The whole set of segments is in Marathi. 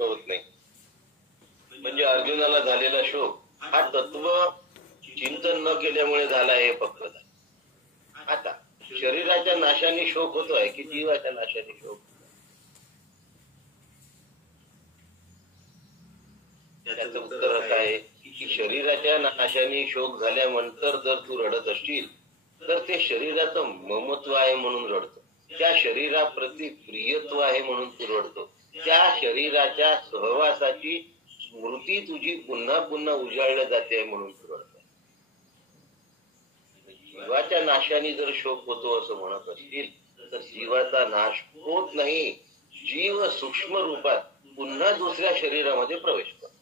होत नाही. म्हणजे अर्जुनाला झालेला शोक हा तत्व चिंतन न केल्यामुळे झाला हे पक्क झालं. आता शरीराच्या नाशाने शोक होतोय की जीवाच्या नाशाने शोक? त्याचं उत्तर असं आहे की शरीराच्या नाशाने शोक झाल्यानंतर जर तू रडत असशील तर ते शरीराचं ममत्व आहे म्हणून रडतो, त्या शरीराप्रती प्रियत्व आहे म्हणून तू रडतो, त्या शरीराच्या सहवासाची स्मृती तुझी पुन्हा पुन्हा उजाळल्या जाते म्हणून तू रडतो. जीवाच्या नाशाने जर शोक होतो असं म्हणत असतील तर जीवाचा नाश होत नाही, जीव सूक्ष्म रूपात पुन्हा दुसऱ्या शरीरामध्ये प्रवेश करतो.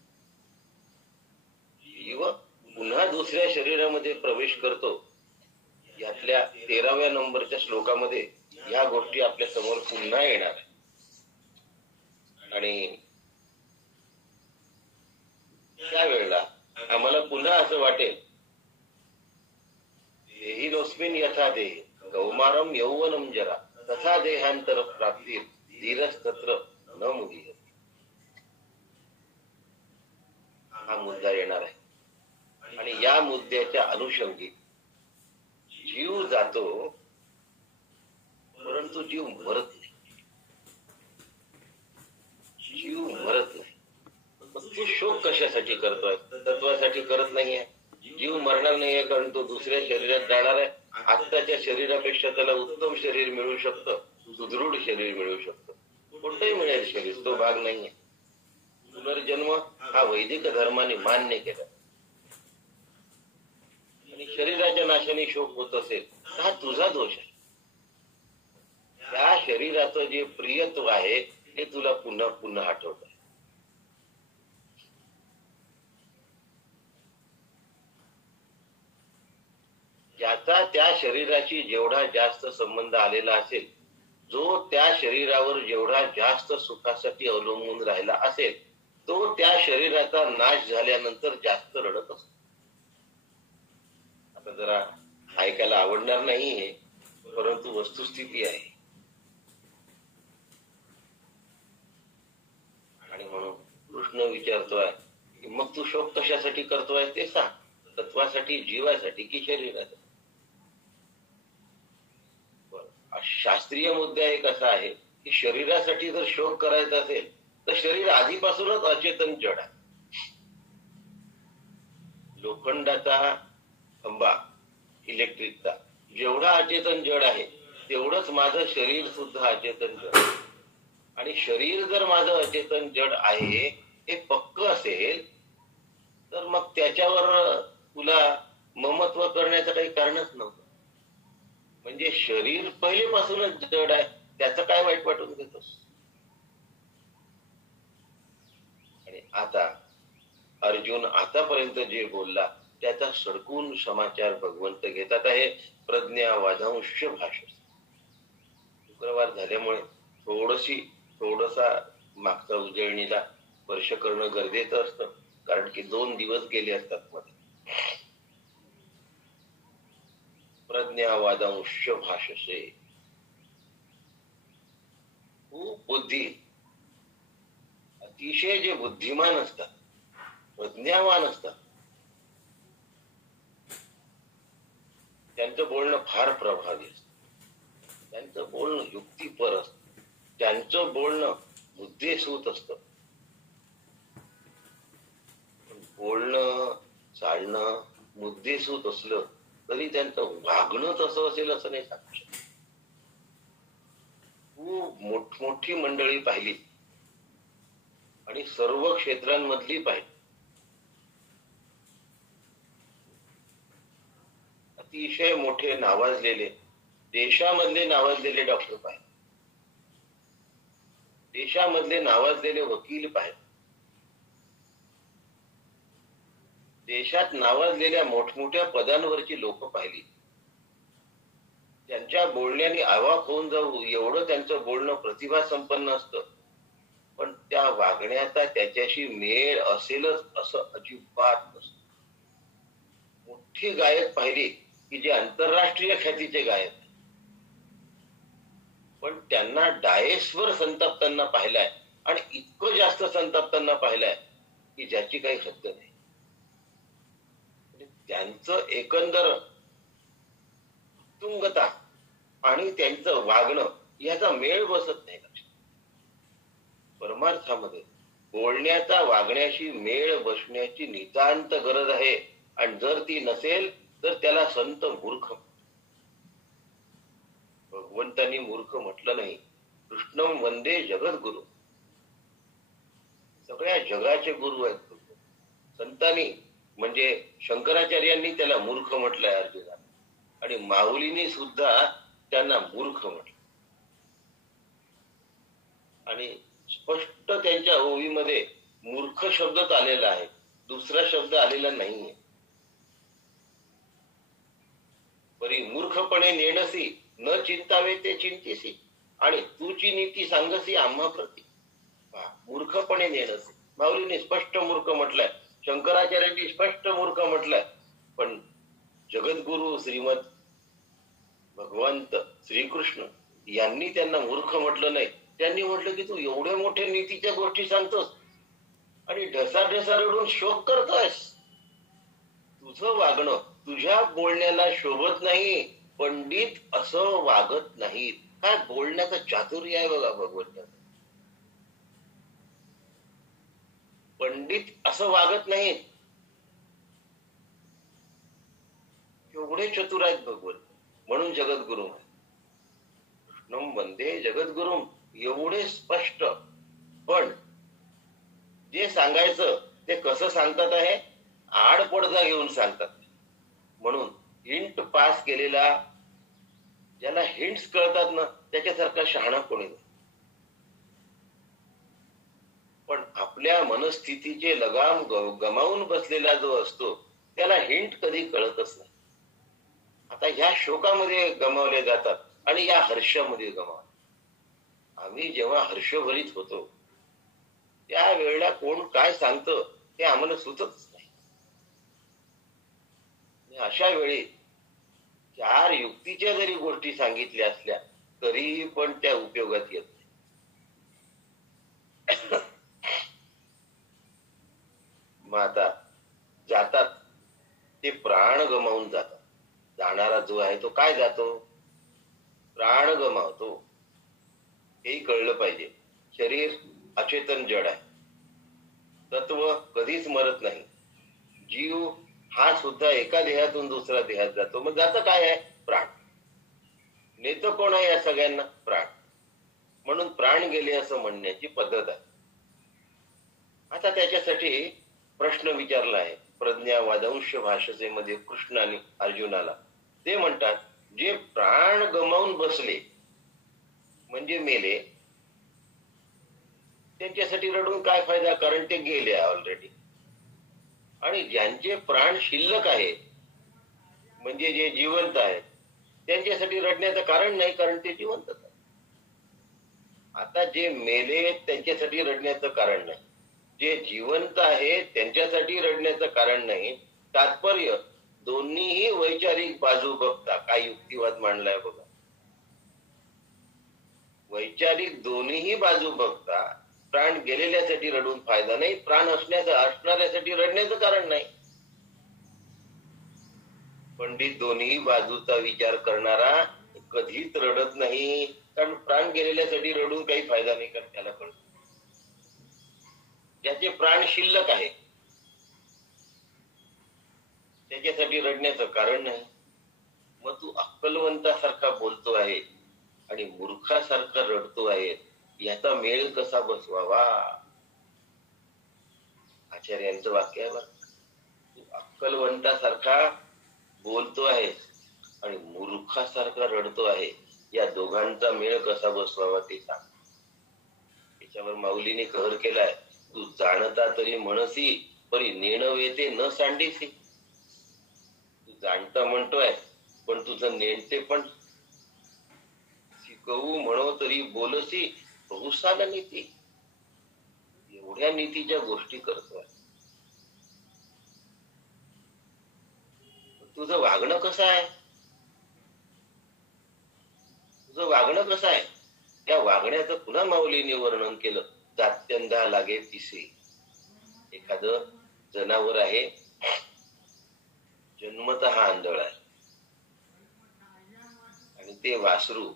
जीव पुन्हा दुसऱ्या शरीरामध्ये प्रवेश करतो. यातल्या 13व्या नंबरच्या श्लोकामध्ये या गोष्टी आपल्या समोर पुन्हा येणार आहे. आणि त्यावेळेला आम्हाला पुन्हा असं वाटेल, देहिनोस्मिन यथा देह कौमारम यौवनम जरा तथा देहांतर प्राप्ती धीरस्तत्र न मुदीयते. हा मुद्दा येणार आहे आणि या मुद्द्याच्या अनुषंगी जीव जातो परंतु जीव मरत नाही. जीव मरत नाही. तू शोक कशासाठी करतोय? तत्वासाठी करत नाहीये. जीव मरणार नाहीये कारण तो दुसऱ्या शरीरात जाणार आहे. आत्ताच्या शरीरापेक्षा त्याला उत्तम शरीर मिळू शकतं, सुदृढ शरीर मिळू शकतं. कोणतंही मिळेल शरीर, तो भाग नाहीये. पुनर्जन्म हा वैदिक धर्माने मान्य केला आणि शरीराच्या नाशाने शोक होत असेल तर हा तुझा दोष आहे. त्या शरीराचं जे प्रियत्व आहे ते तुला पुन्हा पुन्हा आठवत आहे. ज्याचा त्या शरीराशी जेवढा जास्त संबंध आलेला असेल, जो त्या शरीरावर जेवढा जास्त सुखासाठी अवलंबून राहिला असेल, तो त्या शरीराचा नाश झाल्यानंतर जास्त रडत असतो. आता जरा ऐकायला आवडणार नाहीये परंतु वस्तुस्थिती आहे. आणि म्हणून कृष्ण विचारतोय की मग तू शोक कशासाठी करतोय ते सांग. तत्वासाठी, जीवासाठी की शरीरासाठी? शास्त्रीय मुद्दा एक असा आहे की शरीरासाठी जर शोक करायचा असेल तर शरीर आधीपासूनच अचेतन जड आहे. लोखंडाचा खंबा, इलेक्ट्रिकचा जेवढा अचेतन जड आहे तेवढंच माझं शरीर सुद्धा अचेतन जड आहे. आणि शरीर जर माझं अचेतन जड आहे हे पक्क असेल तर मग त्याच्यावर तुला ममत्व करण्याचं काही कारणच नव्हतं. म्हणजे शरीर पहिलेपासूनच जड आहे, त्याचं काय वाईट वाटून घेतोस? आणि आता अर्जुन आतापर्यंत जे बोलला त्याचा सडकून समाचार भगवंत घेतात आहे. प्रज्ञा वादांश भाषा. शुक्रवार झाल्यामुळे थोडसा मागचा उजळणीला स्पर्श करणं गरजेचं असतं, कारण की 2 दिवस गेले असतात मध्ये. प्रज्ञा वादांश भाषसे. खूप बुद्धी, अतिशय जे बुद्धिमान असतात, प्रज्ञावान असतात, त्यांचं बोलणं फार प्रभावी असतं. त्यांचं बोलणं युक्तिपर असतं, त्यांचं बोलणं बुद्धीसूत असतं. बोलणं चालणं मुद्देसूत असलं तरी त्यांचं वागणं तसं असेल असं नाही सांगू शकत. खूप मोठमोठी मंडळी पाहिली आणि सर्व क्षेत्रांमधली पाहिली. अतिशय मोठे नावाजलेले, देशामधले नावाजलेले डॉक्टर पाहिले, देशामधले नावाजलेले वकील पाहिले, देशात नावाजलेल्या मोठमोठ्या पदांवरची लोक पाहिली. त्यांच्या बोलण्याने अवाक होऊन जाऊ एवढं त्यांचं बोलणं प्रतिभा संपन्न असतं, पण त्या वागण्याचा त्याच्याशी मेळ असेलच असं अजिबात नसतं. मोठी गायक पाहिली की जे आंतरराष्ट्रीय ख्यातीचे गायक, पण त्यांना डायसवर संतापताना पाहिलाय आणि इतकं जास्त संतापताना पाहिलाय की ज्याची काही हद्द नाही. त्यांचं एकंदर तुंगता आणि त्यांचं वागणं याचा मेळ बसत नाही. परमार्थामध्ये बोलण्याचा वागण्याशी मेळ बसण्याची नितांत गरज आहे. आणि जर ती नसेल तर त्याला संत मूर्ख. भगवंतांनी मूर्ख म्हटलं नाही. कृष्णम वंदे जगद्गुरु. सगळ्या जगाचे गुरु आहेत संतांनी. म्हणजे शंकराचार्यांनी त्याला मूर्ख म्हटलंय अर्जुना, आणि माऊलींनी सुद्धा त्यांना मूर्ख म्हटलं. आणि स्पष्ट त्यांच्या ओवीमध्ये मूर्ख शब्दच आलेला आहे, दुसरा शब्द आलेला नाहीये. परी मूर्खपणे नेणसी न चिंतावे ते चिंतीसी, आणि तुची नीती सांगसी आम्हा प्रती. मूर्खपणे नेणसी माऊलीने स्पष्ट मूर्ख म्हटलंय, शंकराचार्यांनी स्पष्ट मूर्ख म्हटलंय. पण जगद्गुरु श्रीमद भगवंत श्रीकृष्ण यांनी त्यांना मूर्ख म्हटलं नाही. त्यांनी म्हटलं की तू एवढ्या मोठ्या नीतीच्या गोष्टी सांगतोस आणि ढसा रडून शोक करतोस. तुझं वागणं तुझ्या बोलण्याला शोभत नाही. पंडित असं वागत नाहीत. काय बोलण्याचं चातुर्य आहे बघा भगवंताचं. पंडित असं वागत नाहीत. एवढे चतुर आहेत भगवंत. म्हणून जगद्गुरु कृष्णम वंदे जगद्गुरु. एवढे स्पष्ट. पण जे सांगायचं ते कसं सांगतात आहे, आडपडदा घेऊन सांगतात. म्हणून हिंट पास केलेला, ज्याला हिंट्स कळतात ना, त्याच्यासारखा शहाणा कोणी नाही. पण आपल्या मनस्थितीचे लगाम गमावून बसलेला जो असतो त्याला हिंट कधी कळतच नाही. आता ह्या शोकामध्ये गमावले जातात आणि या हर्षामध्ये गमावले. आम्ही जेव्हा हर्षभरीत होतो त्या वेळेला कोण काय सांगतं ते आम्हाला सुचतच नाही. अशा वेळी 4 युक्तीच्या जरी गोष्टी सांगितल्या असल्या तरीही पण त्या उपयोगात येत नाही. मग आता जातात ते प्राण गमावून जातात. जाणारा जो आहे तो काय जातो, प्राण गमावतो. हेही कळलं पाहिजे. शरीर अचेतन जड आहे. तत्व कधीच मरत नाही. जीव हा सुद्धा एका देहातून दुसऱ्या देहात जातो. मग जातं काय आहे, प्राण. नेतं कोण आहे या सगळ्यांना, प्राण. म्हणून प्राण गेले असं म्हणण्याची पद्धत आहे. आता त्याच्यासाठी प्रश्न विचारला आहे प्रज्ञा वादंश भाषेमध्ये कृष्णाने अर्जुनाला. ते म्हणतात जे प्राण गमावून बसले म्हणजे मेले, त्यांच्यासाठी रडून काय फायदा, कारण ते गेले ऑलरेडी. आणि ज्यांचे प्राण शिल्लक आहे म्हणजे जे जिवंत आहेत, त्यांच्यासाठी रडण्याचं कारण नाही, कारण ते जिवंत आहे. आता जे मेले त्यांच्यासाठी रडण्याचं कारण नाही, जे जिवंत आहे त्यांच्यासाठी रडण्याचं कारण नाही. तात्पर्य दोन्हीही वैचारिक बाजू बघता. काय युक्तिवाद मांडलाय बघा. वैचारिक दोन्हीही बाजू बघता प्राण गेलेल्यासाठी रडून फायदा नाही, प्राण असणाऱ्यासाठी रडण्याचं कारण नाही. पंडित दोन्ही बाजूचा विचार करणारा कधीच रडत नाही, कारण प्राण गेलेल्यासाठी रडून काही फायदा नाही, कारण त्याला कळत. ज्याचे प्राण शिल्लक आहे त्याच्यासाठी रडण्याचं कारण नाही. मग तू अक्कलवंतासारखा बोलतो आहे आणि मूर्खासारखा रडतो आहे, याचा मेळ कसा बसवावा. आचार्यांचं वाक्य आहे बरं. तू अक्कलवंतासारखा बोलतो आहे आणि मूर्खासारखा रडतो आहे, या दोघांचा मेळ कसा बसवावा ते सांग. त्याच्यावर माऊलीने कहर केलाय. तू जाणता तरी म्हणसी, परी नेणवे ते न सांडीसी. तू जाणता म्हणतोय पण तुझं नेणते पण. शिकवू म्हणो तरी बोलसी, बहुसाला नीती. एवढ्या नीतीच्या गोष्टी करतोय. तुझं वागणं कसं आहे, तुझं वागणं कसं आहे, त्या वागण्याचं पुन्हा माऊलीने वर्णन केलं. जात्यंधा लागे पिसे. एखादं जनावर आहे, जन्मतः आंधळ आहे, आणि ते वासरू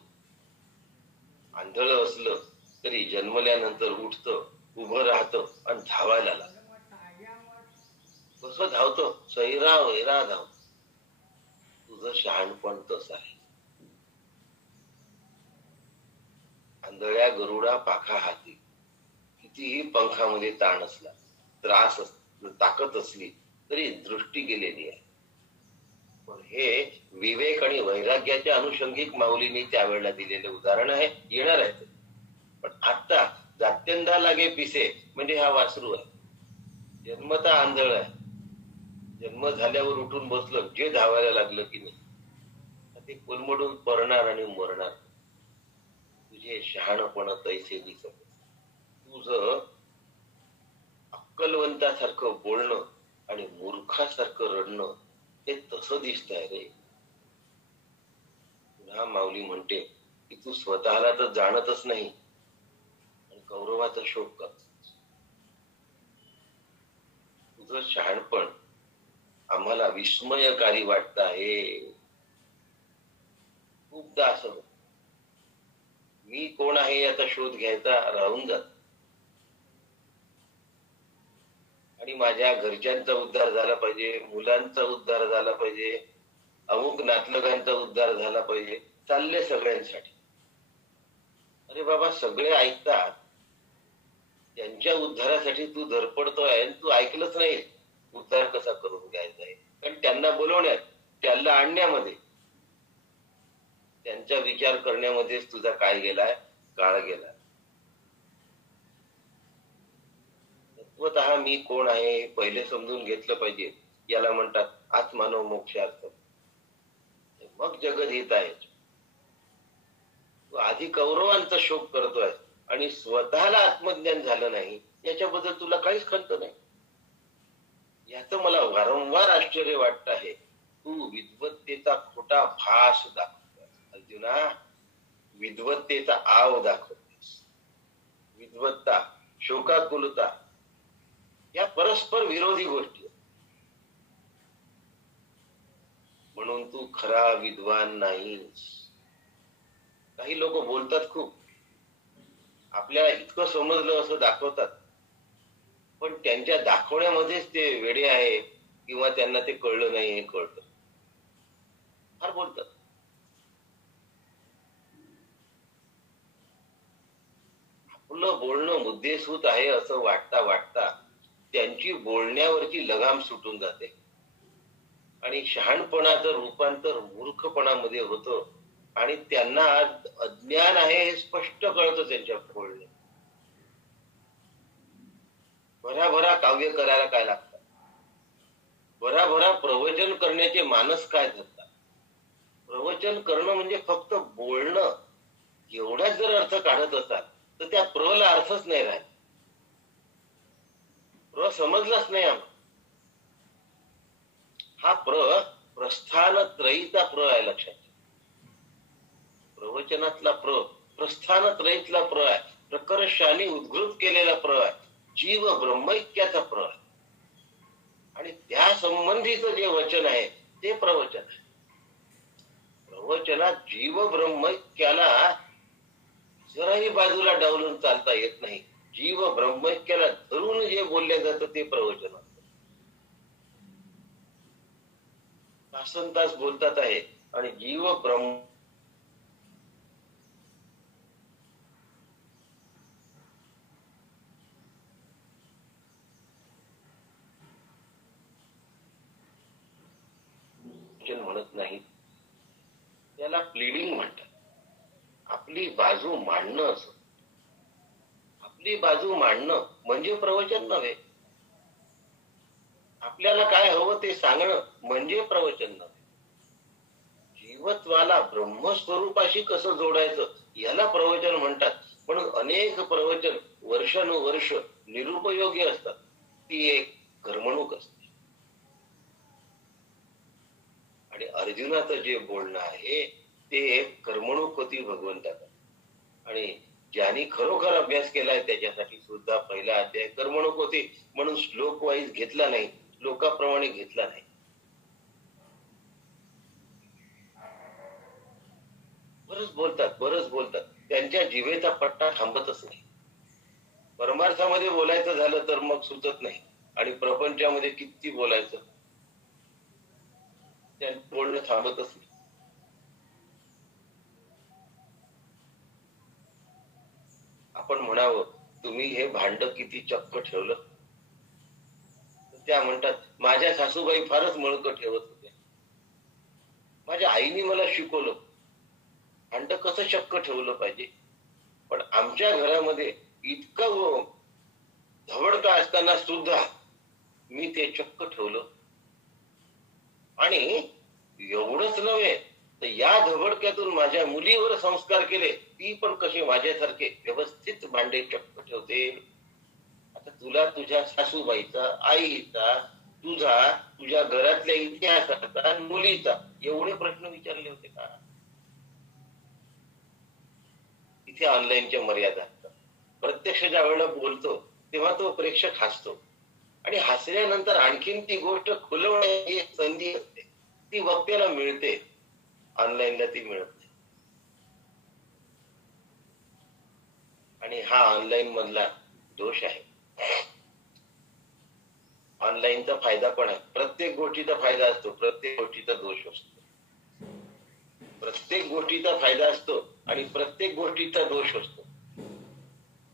आंधळ असलं तरी जन्मल्यानंतर उठतं, उभं राहतं आणि धावायला लागतं. कसं धावतं? सैरा वैरा धाव. तुझं शहाणपण तसं आहे. आंधळ्या गरुडा पाखा हाती. कितीही पंखामध्ये ताण असला, त्रास ताकद असली तरी दृष्टी गेलेली आहे. पण हे विवेक आणि वैराग्याच्या अनुषंगिक माऊलींनी त्यावेळेला दिलेले उदाहरण आहे, येणार आहे. पण आता जात्यंधा लागे पिसे म्हणजे हा वासरू आहे, जन्मता आंधळ आहे, जन्म झाल्यावर उठून बसलं, जे धावायला लागलं की नाही, ते कोलमडून पडणार आणि मरणार. तुझे शहाणपण तैसे दिसत. तुझं अक्कलवंतासारखं बोलणं आणि मूर्खासारखं रडणं हे तसं दिसतंय रे. पुन्हा माऊली म्हणते की तू स्वतःला तर जाणतच नाही आणि कौरवाचा शोक कर. तुझं शहाणपण आम्हाला विस्मयकारी वाटत आहे. खूपदा असं होतं, मी कोण आहे याचा शोध घ्यायचा राहून जात, आणि माझ्या घरच्यांचा उद्धार झाला पाहिजे, मुलांचा उद्धार झाला पाहिजे, अमुक नातलगांचा उद्धार झाला पाहिजे, चालले सगळ्यांसाठी. अरे बाबा, सगळे ऐकतात, त्यांच्या उद्धारासाठी तू धडपडतोय आणि तू ऐकलंच नाही उद्धार कसा करून घ्यायचा आहे. कारण त्यांना बोलवण्यात, त्यांना आणण्यामध्ये, त्यांचा विचार करण्यामध्येच तुझा काय गेलाय, काळ गेलाय. तत्वतः मी कोण आहे हे पहिले समजून घेतलं पाहिजे. याला म्हणतात आत्मानव मोक्षार्थ. मग जगत हित आहे. तू आधी कौरवांचा शोक करतोय आणि स्वतःला आत्मज्ञान झालं नाही, याच्याबद्दल तुला काहीच खंत नाही. याचं मला वारंवार आश्चर्य वाटत आहे. तू विद्वत्तेचा खोटा भास दाखवतोय अर्जुना, विद्वत्तेचा आव दाखवतेस. विद्वत्ता, शोकाकुलता या परस्पर विरोधी गोष्टी. म्हणून तू खरा विद्वान नाहीस. काही लोक बोलतात खूप, आपल्याला इतकं समजलं असं दाखवतात, पण त्यांच्या दाखवण्यामध्येच ते वेडे आहे किंवा त्यांना ते कळलं नाही हे कळतं. फार बोलतात. आपलं बोलणं मुद्देसूद आहे असं वाटता वाटता त्यांची बोलण्यावरची लगाम सुटून जाते आणि शहाणपणाचं रूपांतर मूर्खपणामध्ये होतं आणि त्यांना अज्ञान आहे हे स्पष्ट कळतं त्यांच्या बोलण्यात. भराभरा काव्य करायला काय लागतात, भराभरा प्रवचन करण्याचे मानस काय धरतात. प्रवचन करणं म्हणजे फक्त बोलणं एवढाच जर अर्थ काढत असाल तर त्या प्रला अर्थच नाही राहत. प्र समजलाच नाही आम्हाला. हा प्रस्थान त्रयीचा प्र आहे, लक्षात. प्रवचनातला प्रस्थान त्रयीतला प्र आहे, प्रकर्षाने उद्घृत केलेला प्र आहे, जीव ब्रह्मैक्याचा प्र आहे, आणि त्या संबंधीचं जे वचन आहे ते प्रवचन आहे. प्रवचनात जीव ब्रह्मैक्याला जराही बाजूला डावलून चालता येत नाही. जीव ब्रह्मैक्याला धरून जे बोललं जातं ते प्रवचन असतं. तासनतास बोलतात आहे आणि जीव ब्रह्म म्हणत नाही, त्याला प्लीडिंग म्हणतात. आपली बाजू मांडणं असं. आपली बाजू मांडणं म्हणजे प्रवचन नव्हे. आपल्याला काय हवं ते सांगणं म्हणजे प्रवचन नव्हे. जीवत्वाला ब्रह्मस्वरूपाशी कसं जोडायचं याला प्रवचन म्हणतात. म्हणून अनेक प्रवचन वर्षानुवर्ष निरुपयोगी असतात. ती एक करमणूक असते. आणि अर्जुनाचं जे बोलणं आहे ते एक करमणूक होती भगवंताला. आणि ज्यांनी खरोखर अभ्यास केलाय त्याच्यासाठी सुद्धा पहिला अध्याय कर्मणूक होते म्हणून श्लोक वाईज घेतला नाही, श्लोकाप्रमाणे घेतला नाही. बरंच बोलतात, त्यांच्या जिभेचा पट्टा थांबतच नाही. परमार्थामध्ये बोलायचं झालं तर मग सुचत नाही, आणि प्रपंचामध्ये किती बोलायचं, त्यांचं बोलणं थांबतच नाही. आपण म्हणावं तुम्ही हे भांड किती चक्क ठेवलं. त्या म्हणतात माझ्या सासूबाई फारच मळकं ठेवत होत्या, माझ्या आईने मला शिकवलं भांड कसं चक्क ठेवलं पाहिजे. पण आमच्या घरामध्ये इतकं धवडका असताना सुद्धा मी ते चक्क ठेवलं. आणि एवढंच नव्हे तर या धबडक्यातून माझ्या मुलीवर संस्कार केले, ती पण कशी माझ्यासारखे व्यवस्थित भांडे चक्क ठेवते. आता तुला तुझ्या सासूबाईचा, आईचा, तुझ्या घरातल्या इतिहासाचा, मुलीचा एवढे प्रश्न विचारले होते का? इथे ऑनलाईनच्या मर्यादा असतात. प्रत्यक्ष ज्या वेळेला बोलतो तेव्हा तो प्रेक्षक हसतो, आणि हसल्यानंतर आणखीन ती गोष्ट खुलवण्याची एक संधी असते, ती वक्त्याला मिळते, ऑनलाईनला ती मिळत नाही. आणि हा ऑनलाईन मधला दोष आहे. ऑनलाईनचा फायदा पण आहे, प्रत्येक गोष्टीचा फायदा असतो, प्रत्येक गोष्टीचा दोष असतो. प्रत्येक गोष्टीचा फायदा असतो आणि प्रत्येक गोष्टीचा दोष असतो.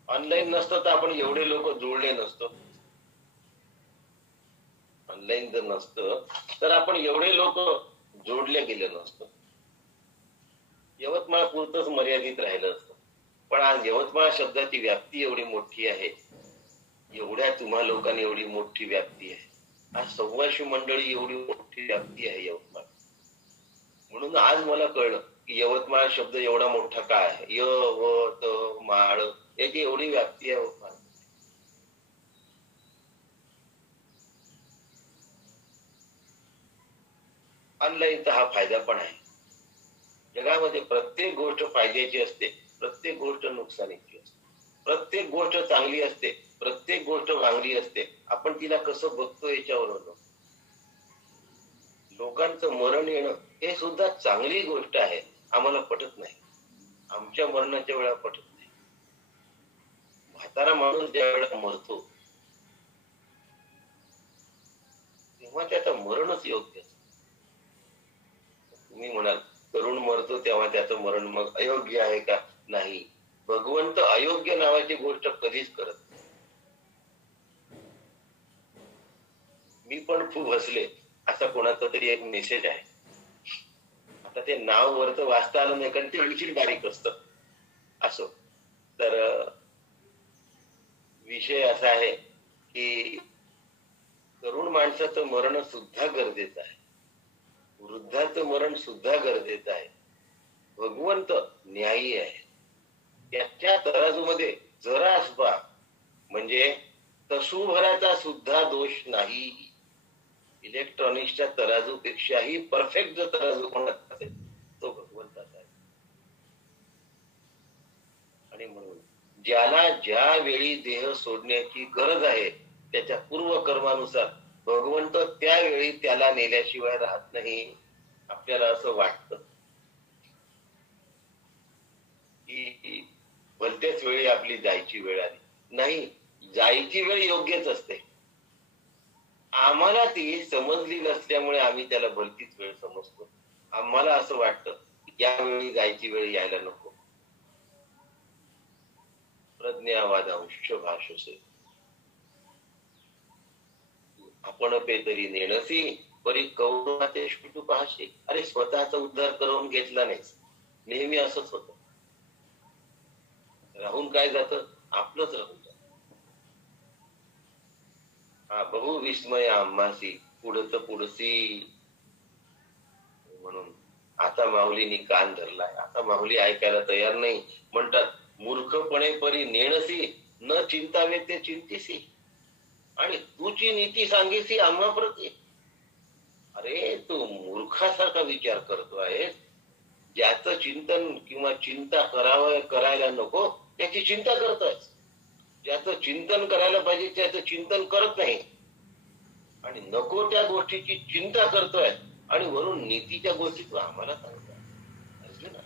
ऑनलाईन नसतं तर आपण एवढे लोक जुळले नसतो. ऑनलाईन जर नसतं तर आपण एवढे लोक जोडले गेले नसतो. यवतमाळ पुरतच मर्यादित राहिलं असतं. पण आज यवतमाळ शब्दाची व्याप्ती एवढी मोठी आहे, एवढ्या तुम्हा लोकांनी एवढी मोठी व्याप्ती आहे. आज 1,400 मंडळी एवढी मोठी व्याप्ती आहे यवतमाळ. म्हणून आज मला कळलं की यवतमाळ शब्द एवढा मोठा का आहे. य व त माळ याची एवढी व्याप्ती आहे यवतमाळ. ऑनलाईनचा हा फायदा पण आहे. जगामध्ये प्रत्येक गोष्ट फायद्याची असते, प्रत्येक गोष्ट नुकसानीची असते, प्रत्येक गोष्ट चांगली असते, प्रत्येक गोष्ट चांगली असते. आपण तिला कसं बघतो याच्यावर होतं. लोकांचं मरण येणं हे सुद्धा चांगली गोष्ट आहे, आम्हाला पटत नाही. आमच्या मरणाच्या वेळा पटत नाही. म्हातारा माणूस ज्या वेळेला मरतो तेव्हा त्याचं मरणच योग्य. तुम्ही म्हणाल तरुण मरतो तेव्हा त्याचं मरण मग अयोग्य आहे का? नाही. भगवंत अयोग्य नावाची गोष्ट कधीच करत नाही. मी पण खूप हसले असा कोणाचा तरी एक मेसेज आहे. आता ते नाव वरत वाचता आलं नाही कारण ते आणखी बारीक असत. असो, तर विषय असा आहे की तरुण माणसाचं मरण सुद्धा गरजेचं आहे, वृद्धाचं मरण सुद्धा गरजेचं आहे. भगवंत न्यायी आहे. त्याच्या तराजूमध्ये जरा असबा म्हणजे तसूभराचा सुद्धा दोष नाही. इलेक्ट्रॉनिक्सच्या तराजूपेक्षाही परफेक्ट जो तराजू कोणाचा असेल तो भगवंताचा आहे. आणि म्हणून ज्याला ज्या वेळी देह सोडण्याची गरज आहे त्याच्या पूर्व कर्मानुसार भगवंत त्यावेळी त्याला नेल्याशिवाय राहत नाही. आपल्याला असं वाटतं की भलत्याच वेळी आपली जायची वेळ आली. नाही, जायची वेळ योग्यच असते. आम्हाला ती समजली नसल्यामुळे आम्ही त्याला भलतीच वेळ समजतो. आम्हाला असं वाटतं यावेळी जायची वेळ यायला नको. प्रज्ञावादांश भाषसे आपण पे तरी नेणसी परी कौरवाचे शुटू पाहशे. अरे स्वतःचा उद्धार करून घेतला नाही. नेहमी असंच होतं. राहून काय जातं, आपलंच राहून जात. हा बहु विस्मय आम्हासी पुढत पुढसी. म्हणून आता माऊलीनी कान धरलाय. आता माऊली ऐकायला तयार नाही. म्हणतात मूर्खपणे परी नेणसी न चिंतावे ते चिंतीसी आणि तुची नीती सांगीसी आम्हा प्रती. अरे तू मूर्खासारखा विचार करतो आहे, ज्याचं चिंतन किंवा चिंता करायला नको त्याची चिंता करतोय. ज्याचं चिंतन करायला पाहिजे त्याचं चिंतन करत नाही आणि नको त्या गोष्टीची चिंता करतोय आणि वरून नीतीच्या गोष्टी तू आम्हाला सांगतोय. अर्जुन,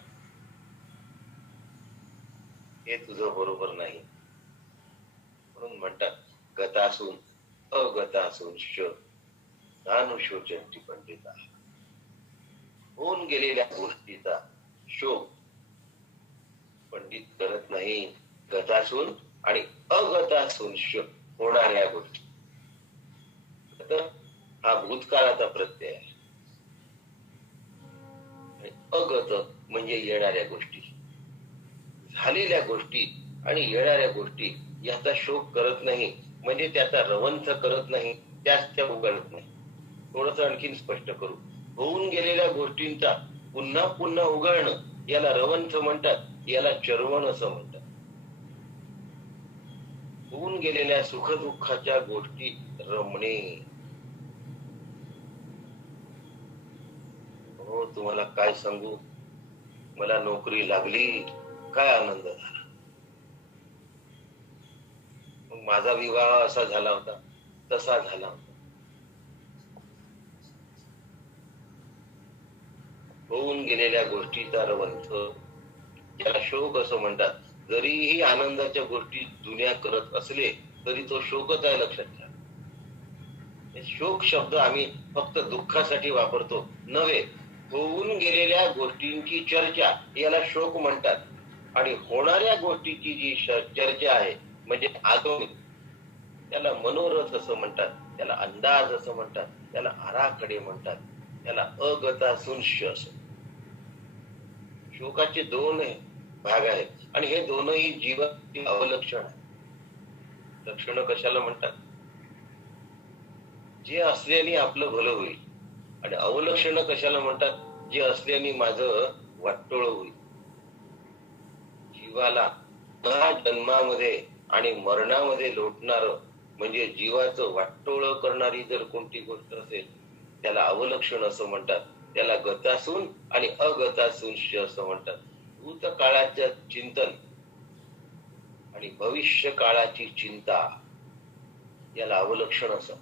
हे तुझं बरोबर नाही. म्हणून म्हणतात गतासून अगतासून नानुशोचंती पंडिता. होऊन गेलेल्या गोष्टीचा शोक पंडित करत नाही. गतासून आणि अगतासून होणाऱ्या गोष्टी. हा भूतकाळाचा प्रत्यय आहे. अगत म्हणजे येणाऱ्या गोष्टी, झालेल्या गोष्टी आणि येणाऱ्या गोष्टी याचा शोक करत नाही, म्हणजे त्याचा रवंथ करत नाही, त्याच त्या उघडत नाही. थोडस आणखीन स्पष्ट करू. होऊन गेलेल्या गोष्टींचा पुन्हा पुन्हा उघडणं याला रवंथ म्हणतात, याला चर्वण असं म्हणतात. होऊन गेलेल्या सुखदुःखाच्या गोष्टी रमणे. हो, तुम्हाला काय सांगू, मला नोकरी लागली, काय आनंद झाला. मग माझा विवाह असा झाला होता, तसा झाला होता. होऊन गेलेल्या गोष्टीचा रवंथ याला शोक असं म्हणतात. जरीही आनंदाच्या गोष्टी जुन्या करत असले तरी तो शोकच आहे, लक्षात घ्या. शोक शब्द आम्ही फक्त दुःखासाठी वापरतो नव्हे. होऊन गेलेल्या गोष्टींची चर्चा याला शोक म्हणतात आणि होणाऱ्या गोष्टीची जी चर्चा आहे म्हणजे आगमन, त्याला मनोरथ असं म्हणतात, त्याला अंदाज असं म्हणतात, त्याला आराखडे म्हणतात, त्याला अगतासूंश असं. शोकाचे दोन भाग आहेत आणि हे दोनही जीवन अवलक्षण आहे. लक्षण कशाला म्हणतात? जे असल्याने आपलं भलं होईल. आणि अवलक्षण कशाला म्हणतात? जे असल्याने माझं वाटोळ होईल. जीवाला जन्मामध्ये आणि मरणामध्ये लोटणार म्हणजे जीवाचं वाटोळ करणारी जर कोणती गोष्ट असेल त्याला अवलक्षण असं म्हणतात. त्याला गतासून आणि अगतासूंश असं म्हणतात. भूतकाळाचं चिंतन आणि भविष्य काळाची चिंता याला अवलक्षण असं.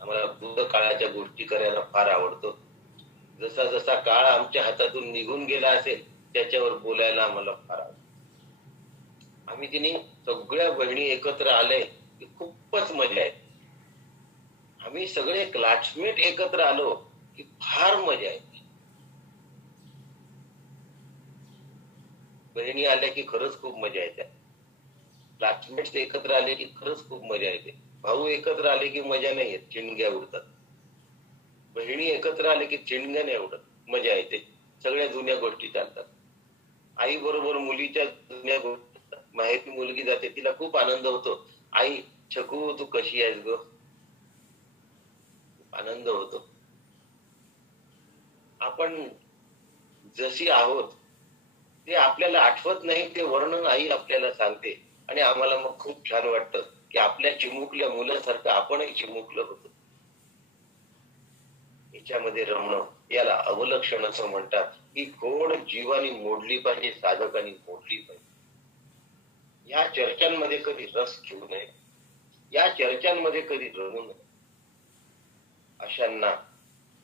आम्हाला भूतकाळाच्या गोष्टी करायला फार आवडतो. जसा जसा काळ आमच्या हातातून निघून गेला असेल त्याच्यावर बोलायला आम्हाला फार आवडतं. आम्ही तिने सगळ्या बहिणी एकत्र आले की खूपच मजा आहे. आम्ही सगळे क्लासमेट एकत्र आलो की फार मजा येते. बहिणी आल्या की खरंच खूप मजा येते. क्लासमेट्स एकत्र आले की खरंच खूप मजा येते. भाऊ एकत्र आले की मजा नाही येत, चिणग्या उडतात. बहिणी एकत्र आले की चिणग्या नाही उडत, मजा येते. सगळ्या जुन्या गोष्टी चालतात. आई बरोबर मुलीच्या जुन्या गोष्टी, माहिती मुलगी जाते तिला खूप आनंद होतो. आई, छकू तू कशी आहेस ग, आनंद होतो. आपण जशी आहोत ते आपल्याला आठवत नाही, ते वर्णन आई आपल्याला सांगते आणि आम्हाला मग खूप छान वाटतं की आपल्या चिमुकल्या मुलासारखं आपणही चिमुकलं होतो. याच्यामध्ये रमणं याला अवलक्षण असं म्हणतात. ही खोड जीवानी मोडली पाहिजे, साधकांनी मोडली पाहिजे. या चर्चांमध्ये कधी रस घेऊ नये, या चर्चांमध्ये कधी रमू नये. अशांना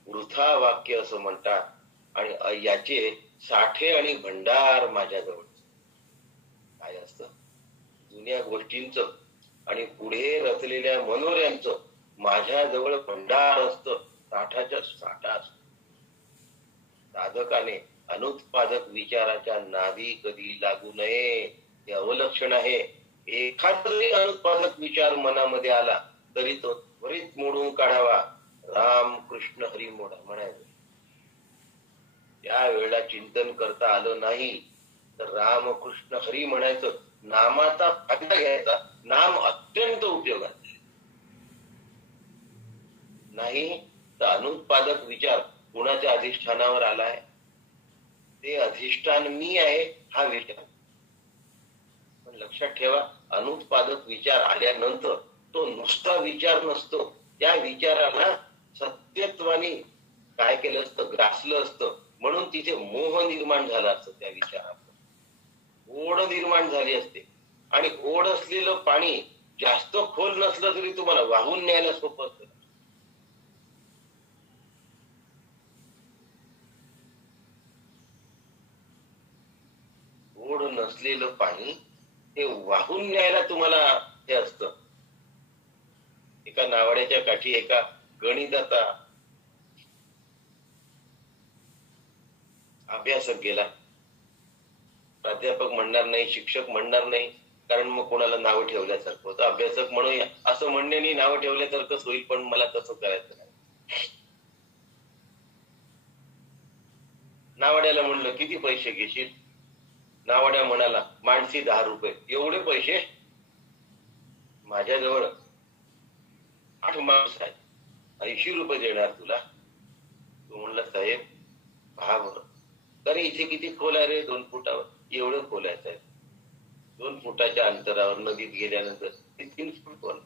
वृथा वाक्य असं म्हणतात आणि याचे साठे आणि भंडार माझ्याजवळ. काय असतं? जुन्या गोष्टींचं आणि पुढे रचलेल्या मनोऱ्यांचं माझ्याजवळ भंडार असतं, साठाच्या साठा असतो. साधकाने अनुत्पादक विचाराच्या नादी कधी लागू नये, हे अवलक्षण आहे. एखादा जरी अनुत्पादक विचार मनामध्ये आला तरी तो त्वरित मोडून काढावा. राम कृष्ण हरी मोडा म्हणायचं. त्या वेळेला चिंतन करता आलं नाही तर राम कृष्ण हरी म्हणायचं. नामाचा फायदा घ्यायचा. नाम अत्यंत उपयोगात नाही तर अनुत्पादक विचार कुणाच्या अधिष्ठानावर आलाय? ते अधिष्ठान मी आहे हा विचार. पण लक्षात ठेवा, अनुत्पादक विचार आल्यानंतर तो नुसता विचार नसतो. त्या विचाराला सत्यत्वाने काय केलं असतं? ग्रासलं असतं. म्हणून तिथे मोह निर्माण झाला असतं त्या विचारात. ओढ निर्माण झाली असते. आणि ओढ असलेलं पाणी जास्त खोल नसलं तरी तुम्हाला वाहून न्यायला सोपं असतं. ओढ नसलेलं पाणी हे वाहून न्यायला तुम्हाला हे असतं. एका नावाड्याच्या काठी एका गणिताचा अभ्यासक गेला. प्राध्यापक म्हणणार नाही, शिक्षक म्हणणार नाही, कारण मग कोणाला नावं ठेवल्यासारखं होतं. अभ्यासक म्हणूया असं म्हणण्याने नावं ठेवल्यासारखंच होईल, पण मला तसं करायचं नाही. नावाड्याला म्हणलं किती पैसे घेशील? नावाड्या म्हणाला माणसी 10 रुपये. एवढे पैसे? माझ्याजवळ 8 माणसं आहेत, 80 रुपये देणार तुला. तो म्हणला साहेब पहा बरं, तरी इथे किती खोल आहे रे? 2 फुटावर. एवढं खोल आहे साहेब. 2 फुटाच्या अंतरावर नदीत गेल्यानंतर 3 फूट खोल,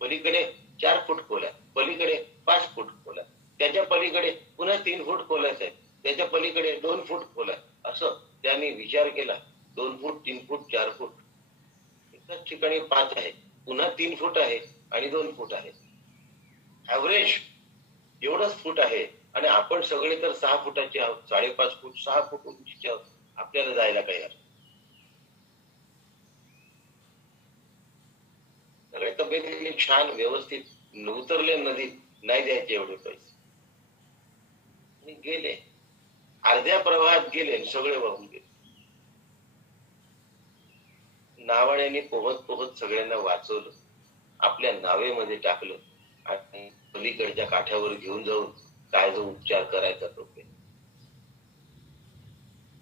पलीकडे 4 फूट खोल आहे, पलीकडे 5 फूट खोल आहे, त्याच्या पलीकडे पुन्हा 3 फूट खोल आहे साहेब, त्याच्या पलीकडे 2 फूट खोल आहे. असं त्यांनी विचार केला. 2 फूट, 3 फूट, 4 फूट. एकाच ठिकाणी 5 आहे, पुन्हा 3 फूट आहे आणि 2 फूट आहे. ऍव्हरेज एवढंच फूट आहे. आणि आपण सगळे तर 6 फुटाचे आहोत, 5.5 फूट, 6 फूट उंचीचे आहोत. आपल्याला जायला काही अर्थ. सगळे तब्येतीने छान व्यवस्थित उतरले नदीत, नाही द्यायचे एवढे पैसे. आणि गेले, अर्ध्या प्रवाहात गेले, सगळे वाहून गेले. नावाड्याने पोहत पोहत सगळ्यांना वाचवलं, आपल्या नावेमध्ये टाकलं आणि पलीकडच्या काठावर घेऊन जाऊन काय जो उपचार करायचा तो केला.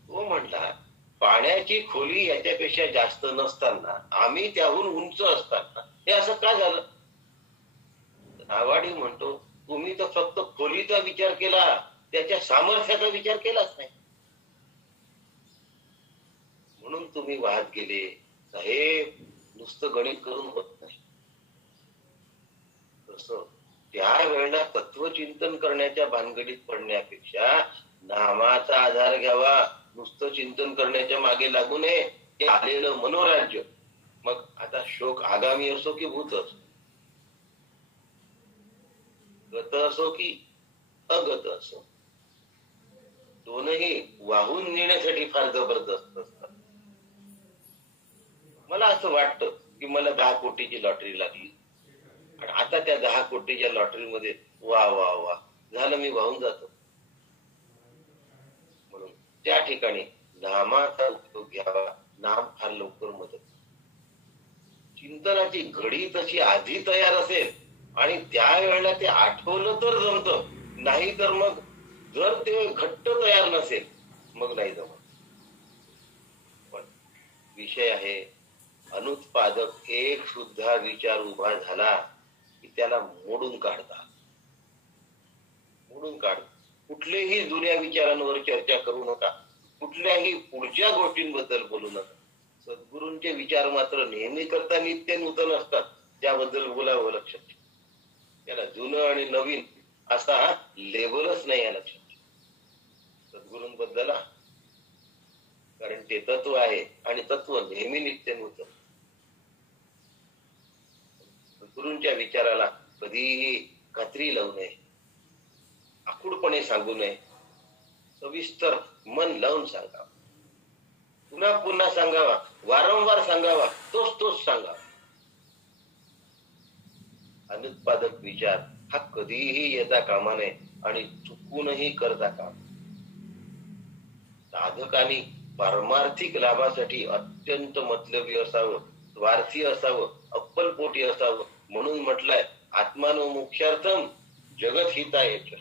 तो म्हणला पाण्याची खोली याच्यापेक्षा जास्त नसताना, आम्ही त्याहून उंच असताना हे असं का झालं? नावाडी म्हणतो तुम्ही तर फक्त खोलीचा विचार केला, त्याच्या सामर्थ्याचा विचार केलाच नाही, म्हणून तुम्ही वाहत गेले. साहेब नुसतं गणित करून होत नाही. तसं त्यावेळेला तत्वचिंतन करण्याच्या भानगडीत पडण्यापेक्षा नामाचा आधार घ्यावा. नुसतं चिंतन करण्याच्या मागे लागू नये. ते आलेलं मनोराज्य, मग आता शोक आगामी असो की भूत असो, गत असो की अगत असो, दोनही वाहून नेण्यासाठी फार जबरदस्त असतात. मला असं वाटतं की मला 10 कोटीची लॉटरी लागली आणि आता त्या 10 कोटीच्या लॉटरीमध्ये वा वा वा झालं, मी वाहून जातो. म्हणून त्या ठिकाणी नामाचा उपयोग घ्यावा. नाम फार लवकर मदत. चिंतनाची घडी तशी आधी तयार असेल आणि त्यावेळेला ते आठवलं तर जमतं, नाही तर मग जर ते घट्ट तयार नसेल मग नाही जमत. पण विषय आहे अनुत्पादक. एक सुद्धा विचार उभा झाला की त्याला मोडून काढता. कुठलेही जुन्या विचारांवर चर्चा करू नका, कुठल्याही पुढच्या गोष्टींबद्दल बोलू नका. सद्गुरूंचे विचार मात्र नेहमी करता नित्य नूतन असतात, त्याबद्दल बोलावं लक्षात. त्याला जुनं आणि नवीन असा लेबलच नाही या लक्षात सद्गुरूंबद्दल, कारण ते तत्व आहे आणि तत्व नेहमी नित्य नूतन. सद्गुरूंच्या विचाराला कधीही कात्री लावू नये, आखूडपणे सांगू नये, सविस्तर मन लावून सांगावा, पुन्हा पुन्हा सांगावा, वारंवार सांगावा, तोच सांगावा. अनुत्पादक विचार हा कधीही येता कामा नये आणि चुकूनही करता कामा. साधकांनी पारमार्थिक लाभासाठी अत्यंत मतलबी असावं, स्वार्थी असावं, अप्पलपोटी असावं. म्हणून म्हटलंय आत्मानो मोक्षार्थम जगत हिताय च.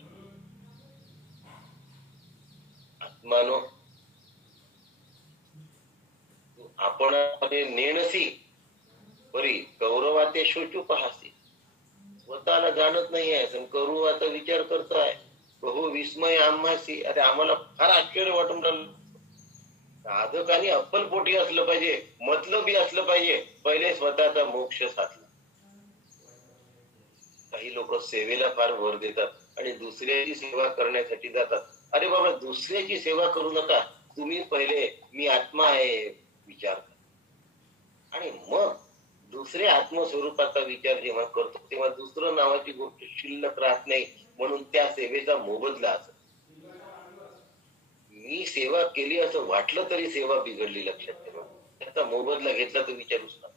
आत्मानो आपण नेणसी बरी गौरवाते शोचू पाहासी. स्वतःला जाणत नाही आहे, करूवाचा विचार करताय. बहु विस्मय आम्हासी. अरे आम्हाला फार आश्चर्य वाटून राहिलं. साधकाने अप्पलपोटी असलं पाहिजे, मतलबी असलं पाहिजे, पहिले स्वतःचा मोक्ष साधला. काही लोक सेवेला फार भर देतात आणि दुसऱ्याची सेवा करण्यासाठी जातात. अरे बाबा, दुसऱ्याची सेवा करू नका, तुम्ही पहिले मी आत्मा आहे, विचार कर. आणि मग दुसऱ्या आत्मस्वरूपाचा विचार जेव्हा करतो तेव्हा दुसरं नावाची गोष्ट शिल्लक राहत नाही. म्हणून त्या सेवेचा मोबदला असतो. मी सेवा केली असं वाटलं तरी सेवा बिघडली, लक्षात ठेवा. त्याचा मोबदला घेतला तर विचारूच ना.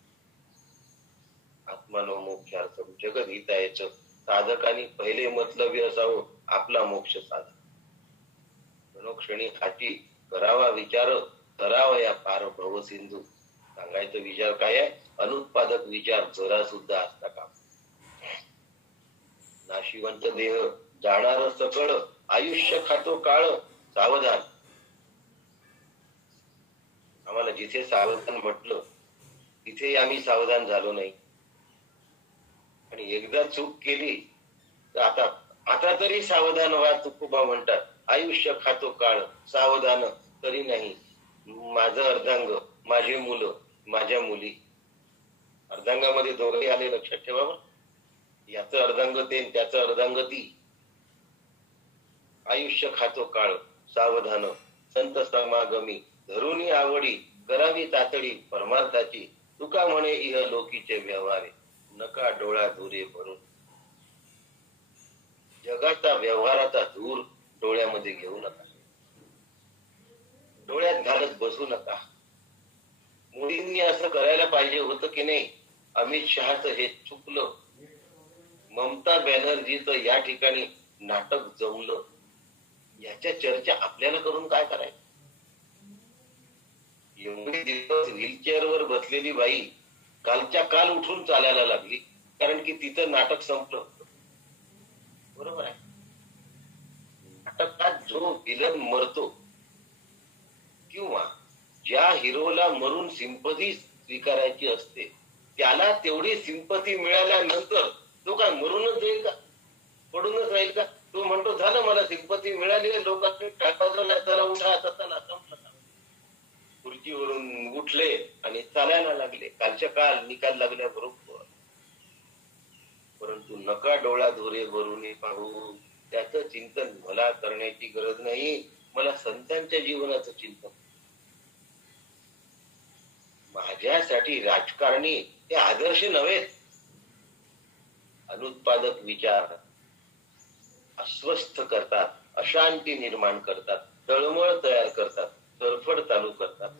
आत्मानो मोक्षार्थम जगत हितायचं साधकांनी पहिले मतलबी असावं आपला मोक्ष साधन. मनोक्षणी हाती करावा विचार करावा या पार भव सिंधू. सांगायचं विचार काय आहे? अनुत्पादक विचार जरा सुद्धा असता का. नाशिवंत देह जाणार सकळ आयुष्य खातो काळ सावधान. आम्हाला जिथे सावधान म्हटलं तिथे आम्ही सावधान झालो नाही. आणि एकदा चूक केली तर आता तरी सावधान व्हा. तुकोबा म्हणतात आयुष्य खातो काळ सावधान तरी नाही. माझं अर्धांग, माझी मुलं, माझ्या मुली. अर्धांगामध्ये दोघे आले, लक्षात ठेवा. याचं अर्धांग ते, त्याचं अर्धांग ती. आयुष्य खातो काळ सावधान संत समागमी धरुनी आवडी करावी तातडी परमार्थाची. तुका म्हणे इह लोकीचे व्यवहारे नका डोळा धुरे भरून. जगाचा व्यवहाराचा धूर डोळ्यामध्ये घेऊ नका, डोळ्यात घालत बसू नका. मोदींनी असं करायला पाहिजे होतं की नाही. अमित शहाचं हे चुकलं. ममता बॅनर्जीचं या ठिकाणी नाटक जमलं. याच्या चर्चा आपल्याला करून काय करायचं. एवढे दिवस व्हीलचेअरवर बसलेली बाई कालच्या काल उठून चालायला लागली, कारण की तिचं नाटक संपलं होतं. बरोबर आहे. नाटकात जो विलन मरतो किंवा ज्या हिरोला मरून सिंपथी स्वीकारायची असते त्याला तेवढी सिंपथी मिळाल्यानंतर तो काय मरूनच जाईल का, पडूनच राहील का. तो म्हणतो झालं मला सिंपथी मिळाली, लोकांनी टाकायचं नाही, त्याला उठा आता चला संपलं. खुर्चीवरून उठले आणि चालायला लागले. कालच्या काल निकाल लागल्या बरोबर. परंतु नका डोळा धोरे भरून पाहू. त्याचं चिंतन मला करण्याची गरज नाही. मला संतांच्या जीवनाचं चिंतन. माझ्यासाठी राजकारणी ते आदर्श नव्हेत. अनुत्पादक विचार अस्वस्थ करतात, अशांती निर्माण करतात, तळमळ तयार करतात, तरफड चालू करतात.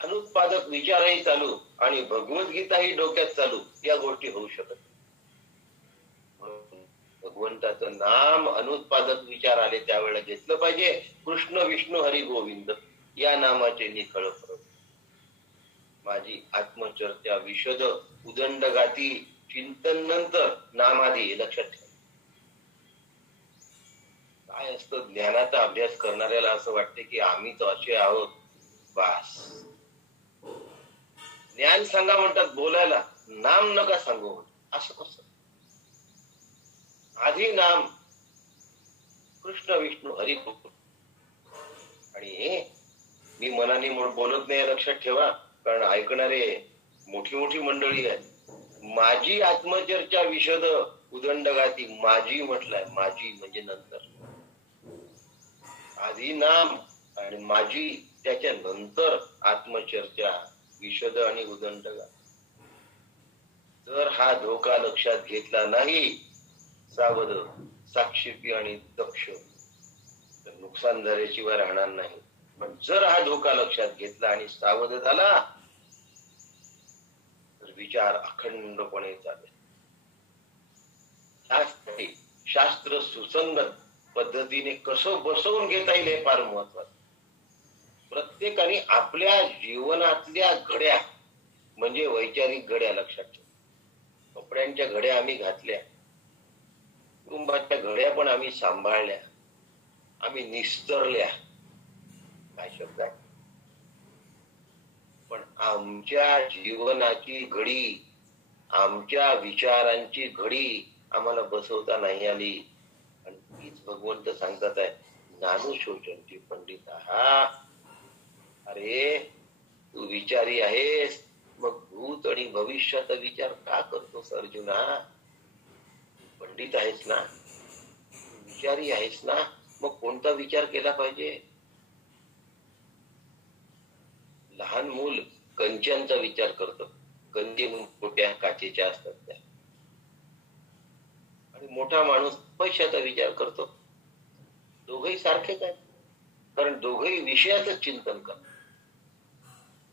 अनुत्पादक विचारही चालू आणि भगवद्गीताही डोक्यात चालू, या गोष्टी होऊ शकत नाही. भगवंताचं नाम अनुत्पादक विचार आले त्यावेळेला घेतलं पाहिजे. कृष्ण विष्णू हरी गोविंद या नामाचे निखळ फरक. माझी आत्मचर्चा विशद उदंडगाती चिंतन नंतर नामाधी, लक्षात ठेवा. काय असतं ज्ञानाचा अभ्यास करणाऱ्याला असं वाटते की आम्ही तर असे आहोत बास. ज्ञान सांगा म्हणतात बोलायला, नाम नका सांगू. असं कसं. आधी नाम कृष्ण विष्णू हरी. आणि मी मनाने बोलत नाही, लक्षात ठेवा, कारण ऐकणारे मोठी मोठी मंडळी आहेत. माझी आत्मचर्चा विशद उदंडगाती, माझी म्हटलंय, माझी म्हणजे नंतर. आधी नाम आणि माझी, त्याच्या नंतर आत्मचर्चा विशद आणि उदंडगा. जर हा धोका लक्षात घेतला नाही, सावध, साक्षेपी आणि दक्ष, तर नुकसान झाल्याशिवाय राहणार नाही. पण जर हा धोका लक्षात घेतला आणि सावध झाला तर विचार अखंडपणे चालेल. त्यासाठी शास्त्र सुसंगत पद्धतीने कसं बसवून घेता येईल हे फार महत्वाचं. प्रत्येकाने आपल्या जीवनातल्या घड्या म्हणजे वैचारिक घड्या, लक्षात ठेवा. कपड्यांच्या घड्या आम्ही घातल्या, कुटुंबाच्या घड्या पण आम्ही सांभाळल्या, आम्ही निस्तरल्या. काय शब्द आहे. पण आमच्या जीवनाची घडी, आमच्या विचारांची घडी आम्हाला बसवता नाही आली. आणि तीच भगवंत सांगतात आहे, नानू शोचंती पंडित हा. अरे तू विचारी आहेस, मग भूत आणि भविष्याचा विचार का करतोस अर्जुना. पंडित आहेस ना, विचारी आहेस ना, मग कोणता विचार केला पाहिजे. लहान मूल कंच्यांचा विचार करतो, कंचे मोठ्या काचेच्या असतात त्या, आणि मोठा माणूस पैशाचा विचार करतो. दोघही सारखेच आहेत, कारण दोघही विषयाचं चिंतन करतात.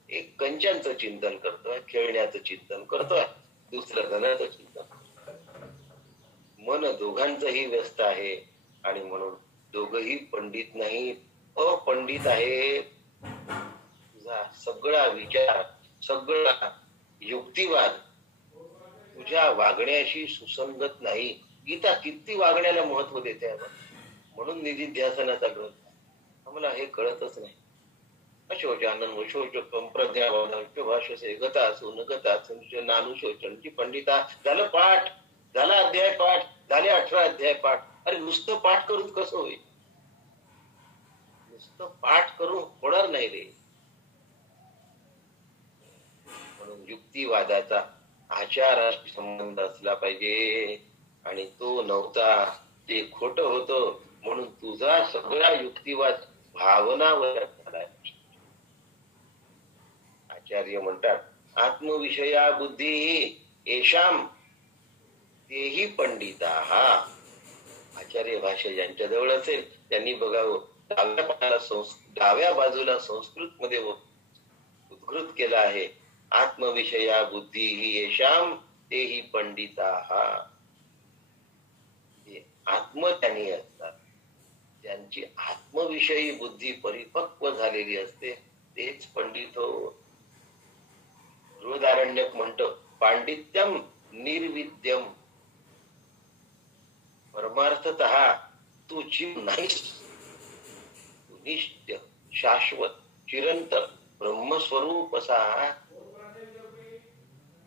एक कंच्यांचं चिंतन करतोय, खेळण्याचं चिंतन करतोय, दुसरं धनाचं चिंतन करतोय. मन दोघांचंही व्यस्त आहे, आणि म्हणून दोघही पंडित नाही, अपंडित आहे. तुझा सगळा विचार, सगळा युक्तिवाद तुझ्या वागण्याशी सुसंगत नाही. गीता किती वागण्याला महत्व देते, म्हणून निधिध्यासनाचा ग्रंथ. आम्हाला हे कळतच नाही. अशोचानन शोचकम प्रज्ञावादांच्या भाषसे गतासून गतासून नानुशोचनची पंडिता. झालं पाठ, झाला अध्याय पाठ, झाले 18 अध्याय पाठ. अरे नुसतं पाठ करून कसं होईल? नुसतं पाठ करून होणार नाही रे. म्हणून युक्तिवादाचा आचाराशी संबंध असला पाहिजे, आणि तो नव्हता, ते खोट होतं. म्हणून तुझा सगळा युक्तिवाद भावनावर झालाय. आचार्य म्हणतात आत्मविषया बुद्धी येशाम तेही पंडिता. आचार्य भाषा ज्यांच्या जवळ असेल त्यांनी बघावं, डाव्या बाजूला संस्कृत मध्ये उद्घृत केला आहे, आत्मविषया बुद्धी ही येशाम तेही पंडिता. आत्मज्ञानी असतात, ज्यांची आत्मविषयी बुद्धी परिपक्व झालेली असते, तेच पंडित हो. बृहदारण्यक म्हणतो पांडित्यम निर्विद्यम. परमार्थतः तू जीव नाहीस, तू नित्य शाश्वत चिरंतर ब्रह्मस्वरूप असा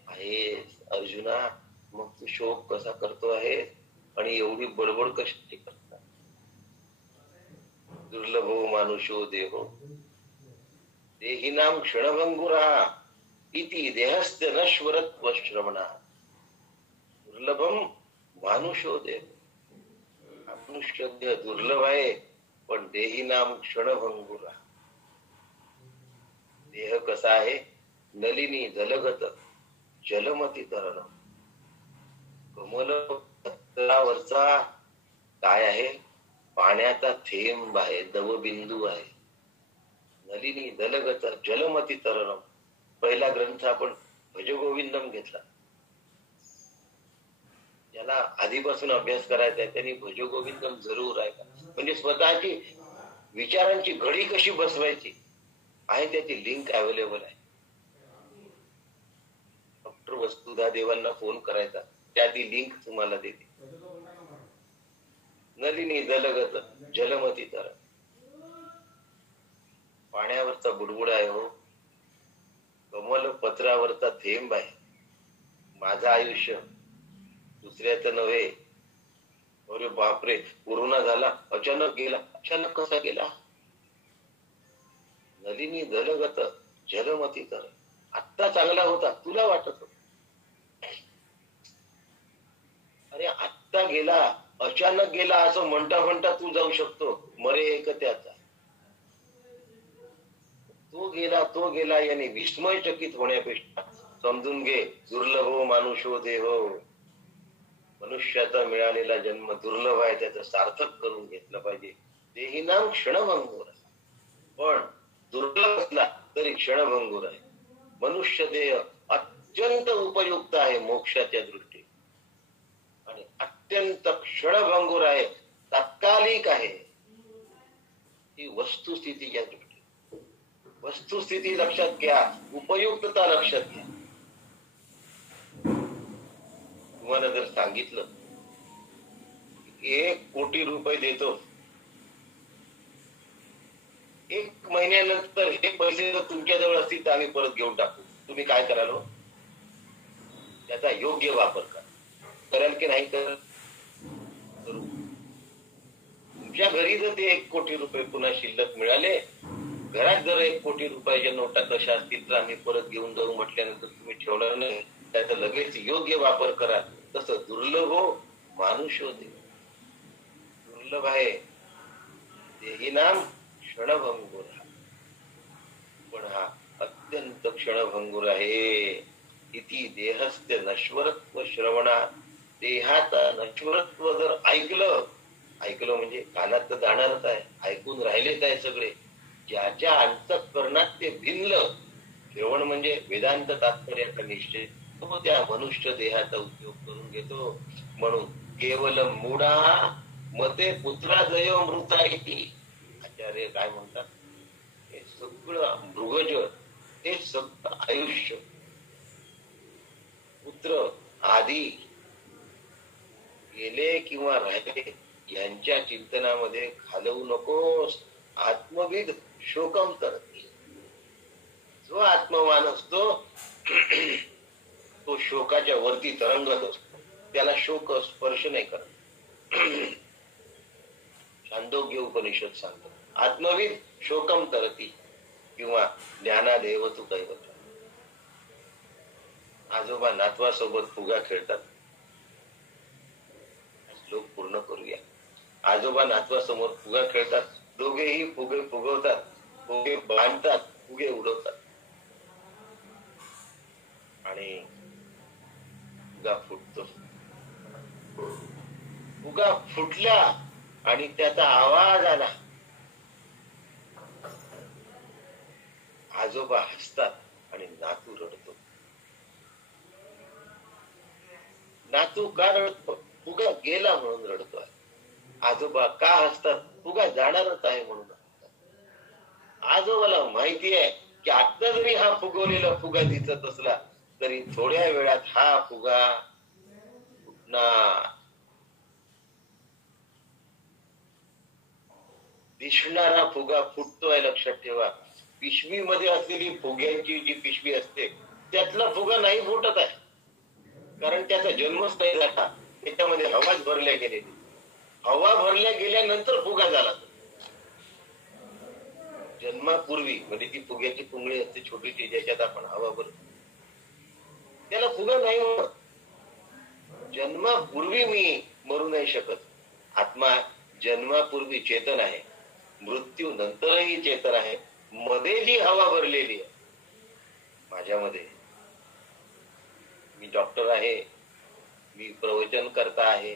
आहेस. अर्जुना, मग तू शोक कसा करतो आहे, आणि एवढी बडबड कशी करता? दुर्लभो मानुषो देहो देहिनाम क्षणभंगुरा इति देहस्य नश्वरत्व श्रवणा. दुर्लभम मानुषो देह. मनुष्य देह दुर्लभ आहे, पण देहिनाम क्षणभंगुरा. देह कसा आहे? नलिनी जलगत जलमती तरण. कमल पत्रावरचा काय आहे? पाण्याचा थेंब आहे, दवबिंदू आहे. नलिनी दलगत जलमती तरणम. पहिला ग्रंथ आपण भजगोविंदम घेतला. ज्याला आधीपासून अभ्यास करायचा आहे त्यांनी भजगोविंदम जरूर ऐका. म्हणजे स्वतःची विचारांची घडी कशी बसवायची आहे त्याची लिंक अवेलेबल आहे. डॉक्टर वस्तुधा देवांना फोन करायचा, त्या ती लिंक तुम्हाला देते. नलिनी दलगत जलमती तरण. पाण्यावरचा बुडबुड आहे हो, कमल पत्रावरचा थेंब आहे. माझं आयुष्य दुसऱ्याचं नव्हे. अरे बापरे, कोरोना झाला, अचानक गेला. अचानक कसा गेला? नलिनी दलगत जलमती तरण. आत्ता चांगला होता, तुला वाटत होत. अरे आत्ता गेला, अचानक गेला असं म्हणता म्हणता तू जाऊ शकतो. मरे एक त्याचा. तो गेला याने विस्मयचकित होण्यापेक्षा समजून घे, दुर्लभो मानुषो देहो. मनुष्याचा मिळालेला जन्म दुर्लभ आहे, त्याचं सार्थक करून घेतलं पाहिजे. देहिनाम क्षणभंगूर. पण दुर्लभ असला तरी क्षणभंगूर आहे. मनुष्य देह अत्यंत उपयुक्त आहे मोक्षाच्या दृष्टीने, आणि अत्यंत क्षणभंगूर आहे, तात्कालिक आहे. ही वस्तुस्थितीच्या दृष्टीने. वस्तुस्थिती लक्षात घ्या, उपयुक्तता लक्षात घ्या. तुम्हाला जर सांगितलं 1 कोटी रुपये देतो, 1 महिन्यानंतर हे पैसे जर तुमच्याजवळ असतील तर आम्ही परत घेऊन टाकू, तुम्ही काय कराल? त्याचा योग्य वापर कराल की नाही कराल? करू. तुमच्या घरी जर ते 1 कोटी रुपये पुन्हा शिल्लक मिळाले, घरात जर 1 कोटी रुपयाच्या नोटा कशा असतील तर आम्ही परत घेऊन जाऊ म्हटल्यानंतर तुम्ही ठेवणार नाही, त्याचा लगेच योग्य वापर करा. तसं दुर्लभ हो मानुषो देव. दुर्लभ आहे देही नाम क्षणभंगुर. पण हा अत्यंत क्षणभंगूर आहे. इति देहस्य नश्वरत्व श्रवणा. देहाचा नश्वरत्व जर ऐकलं म्हणजे कानात तर जाणारच आहे, ऐकून राहिलेच आहे सगळे. ज्याच्या अंतःकरणात ते भिनलं, श्रवण म्हणजे वेदांत तात्पर्याचा निश्चय, तो त्या मनुष्य देहाचा उपयोग करून घेतो. म्हणून केवल मूढा मते पुत्रा जय मृता इति. आचार्य काय म्हणतात, हे सगळं मृगज, हे सगळं आयुष्य, पुत्र आदी गेले किंवा राहिले यांच्या चिंतनामध्ये घालवू नकोस. आत्मविद शोकम तरती. जो आत्मवान असतो तो शोकाच्या वरती तरंगत असतो, त्याला शोक स्पर्श नाही करत. छांदोग्य उपनिषद सांगतो आत्मविद शोकम तरती किंवा ज्ञानादेव तू दैवत. आजोबा नातवासोबत फुगा खेळतात. श्लोक पूर्ण करूया. आजोबा नातवासमोर फुगा खेळतात, दोघेही फुगे फुगवतात, फुगे बांधतात, फुगे उडवतात आणि फुगा फुटतो. फुगा फुटला आणि त्याचा आवाज आला. आजोबा हसतात आणि नातू रडतो. नातू का रडतो? फुगा गेला म्हणून रडतोय. आजोबा का हसतात? फुगा जाणारच आहे म्हणून. आजोबाला माहिती आहे की आता जरी हा फुगवलेला फुगा दिसत असला तरी थोड्या वेळात हा फुगा फुटणार. दिसणारा फुगा फुटतोय लक्षात ठेवा. पिशवीमध्ये असलेली फुग्यांची जी पिशवी असते त्यातला फुगा नाही फुटत आहे, कारण त्याचा जन्मच नाही झाला. त्याच्यामध्ये हवाच भरल्या गेलेली. हवा भरल्या गेल्यानंतर फुगा झाला. जन्मापूर्वी म्हणजे ती फुग्याची पुंगळी असते छोटीशी, ज्याच्यात आपण हवा भरतो, त्याला फुगा नाही होत. जन्मापूर्वी मी मरू नाही शकत. आत्मा जन्मापूर्वी चेतन आहे, मृत्यू नंतरही चेतन आहे. मध्ये जी हवा भरलेली आहे माझ्यामध्ये, मी डॉक्टर आहे, मी प्रवचन करता आहे,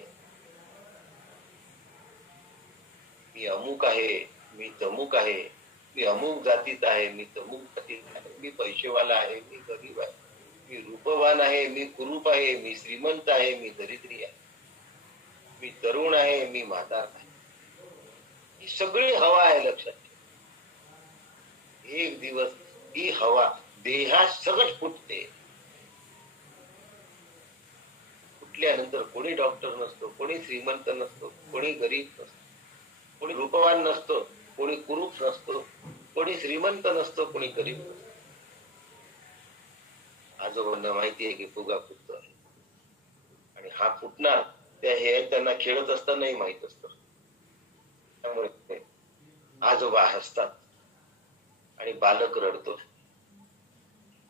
मी अमुक आहे, मी तमुक आहे, मी अमुक जातीत आहे, मी तमुक जातीत आहे, मी पैसेवाला आहे, मी गरीब आहे, मी रूपवान आहे, मी कुरूप आहे, मी श्रीमंत आहे, मी दरिद्री आहे, मी तरुण आहे, मी म्हातार आहे. ही सगळी हवा आहे लक्षात. एक दिवस ही हवा देहात सगळं फुटते. फुटल्यानंतर कोणी डॉक्टर नसतो, कोणी श्रीमंत नसतो, कोणी गरीब नसतो, कोणी रूपवान नसतो, कोणी कुरूप नसतो, कोणी श्रीमंत नसतो, कोणी गरीब नसतो. आजोबांना माहिती आहे की फुगा फुटतो आहे आणि हा फुटणार. हे त्यांना खेळत असतानाही माहित असत. त्यामुळे आजोबा हसतात आणि बालक रडतो.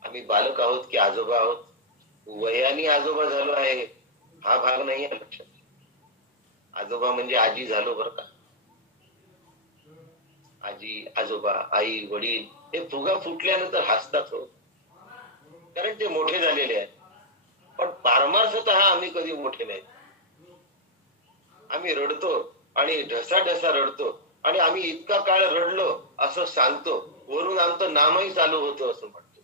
आम्ही बालक आहोत की आजोबा आहोत? वयाने आजोबा झालो आहे हा भाग नाही आहे लक्षात. आजोबा म्हणजे आजी झालो बरं का. आजी, आजोबा, आई, वडील हे फुगा फुटल्यानंतर हसतात हो, कारण ते मोठे झालेले आहेत. पण पारमार्थतः आम्ही कधी मोठे नाही. आम्ही रडतो आणि ढसा रडतो आणि आम्ही इतका काळ रडलो असं सांगतो. वरून आमचं नामही चालू होतं असं म्हणतो.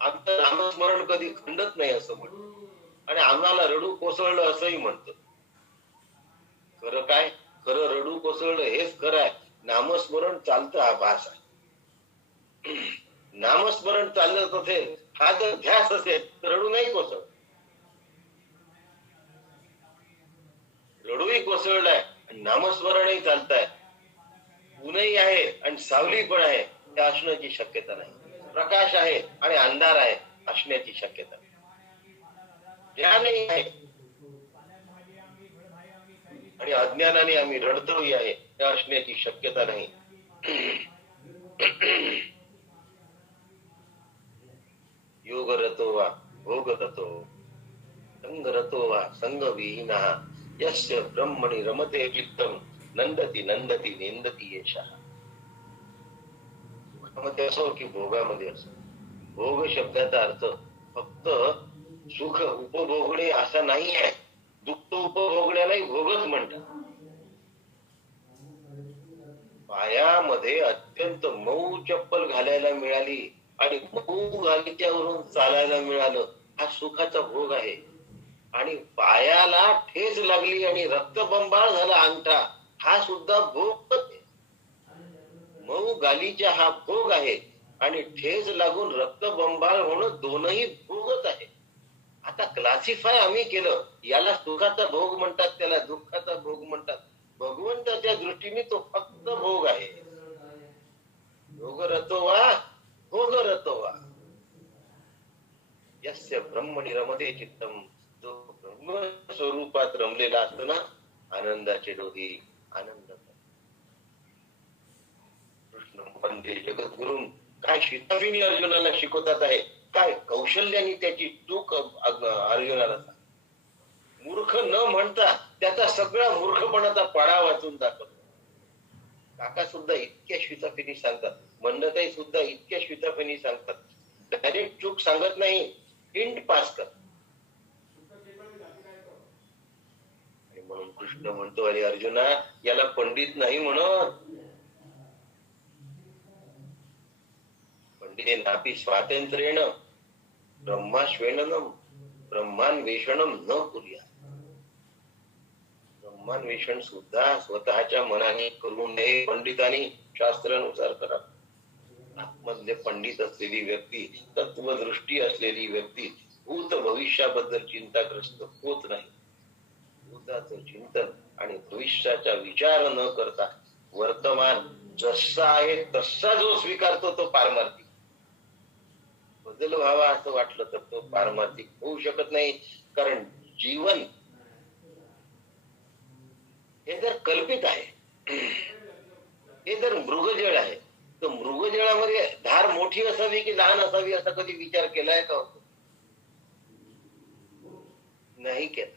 आमचं नामस्मरण कधी खंडत नाही असं म्हणतो आणि आम्हाला रडू कोसळलं असंही म्हणतो. खरं काय? खरं रडू कोसळलं हेच खरं आहे. नामस्मरण चालतं हा भास आहे. नामस्मरण चालत असेल, हा जर ध्यास असेल तर रडू नाही कोसळ. रडूही कोसळलाय आणि नामस्मरणही चालतंय. ऊनही आहे आणि सावली पण आहे, त्या असण्याची शक्यता नाही. प्रकाश आहे आणि अंधार आहे असण्याची शक्यता नाही. ज्ञानही आहे आणि अज्ञानाने आम्ही रडतोही आहे, त्या असण्याची शक्यता नाही. योग रतो वा भोग रतो संग रतो वा संग विहीनः यस्य ब्रह्मणि रमते चित्तम नंदती नंदती नेंदती येशः. सुखामध्ये असो की भोगामध्ये असो, भोग शब्दाचा अर्थ फक्त सुख उपभोगणे असा नाही आहे. दुःख उपभोगण्यालाही भोगच म्हणतात. पायामध्ये अत्यंत मऊ चप्पल घालायला मिळाली आणि मऊ गालिच्यावरून चालायला मिळालं, हा सुखाचा भोग आहे. आणि पायाला ठेच लागली आणि रक्तबंबाळ झाला अंगठा, हा सुद्धा भोग आहे. मऊ गालीचा हा भोग आहे आणि ठेच लागून रक्तबंबाळ होणं दोनही भोगच आहे. आता क्लासिफाय आम्ही केलं, याला सुखाचा भोग म्हणतात, त्याला दुःखाचा भोग म्हणतात. भगवंताच्या दृष्टीने तो फक्त भोग आहे. भोग रतो वा भोग रतो वा यस्य ब्रह्मणि रमते चित्तम, जो ब्रह्म स्वरूपात रमलेला असतो ना, आनंदाचे डोही आनंद. कृष्ण वंदे जगद्गुरू, काय शिताफीने अर्जुनाला शिकवतात आहे, काय कौशल्याने त्याची चूक अर्जुनाला मूर्ख न म्हणता त्याचा सगळा मूर्खपणाचा पाडा वाचून दाखवतो. काका सुद्धा इतक्या शिताफीने सांगतात, मंडताई सुद्धा इतक्या शिताफीने सांगतात. डायरेक्ट चूक सांगत नाही, हिंट पास कर. आणि म्हणून कृष्ण म्हणतो, अरे अर्जुना, याला पंडित नाही म्हणत. पंडिते नापी स्वातंत्र्येण ब्रह्माश्वेनम ब्रह्मान्वेषणम न कुर्या. ब्रह्मान्वेषण सुद्धा स्वतःच्या मनाने करू नये, पंडितांनी शास्त्रानुसार करा. आतमधले पंडित असलेली व्यक्ती, तत्वदृष्टी असलेली व्यक्ती भूत भविष्याबद्दल चिंताग्रस्त होत नाही. भूताचं चिंतन आणि भविष्याचा विचार न करता वर्तमान जसा आहे तसा जो स्वीकारतो तो पारमार्थिक. बदल व्हावा असं वाटलं तर तो पारमार्थिक होऊ शकत नाही. कारण जीवन हे जर कल्पित आहे, हे जर मृगजळ आहे, तर मृगजळामध्ये धार मोठी असावी की लहान असावी असा कधी विचार केलाय का? नाही केला.